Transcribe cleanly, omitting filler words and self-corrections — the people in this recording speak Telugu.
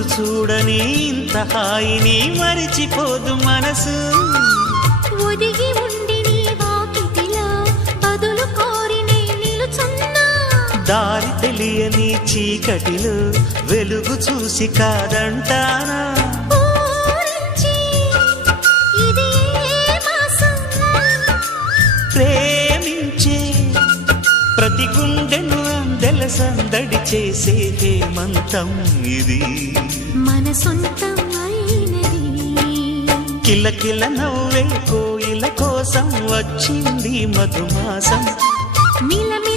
రోజు చూడని ఇంత హాయిని మరిచిపోదు మనసు. ఒదిగి ఉండి నీ వాకిటిలో బదులు కోరి నే నిలుచున్నా. దారి తెలియని చీకటిలో వెలుగు చూసి కాదంటానా. ఊరించి ఇది ఏ మాసం? ప్రేమించే ప్రతి గుండెను అందెల సందడి చేసే హేమంతం ఇది. మన సొంతం అయినది. కిలకిల నవ్వే కోయిల కోసం వచ్చింది మధుమాసం. మిలమిల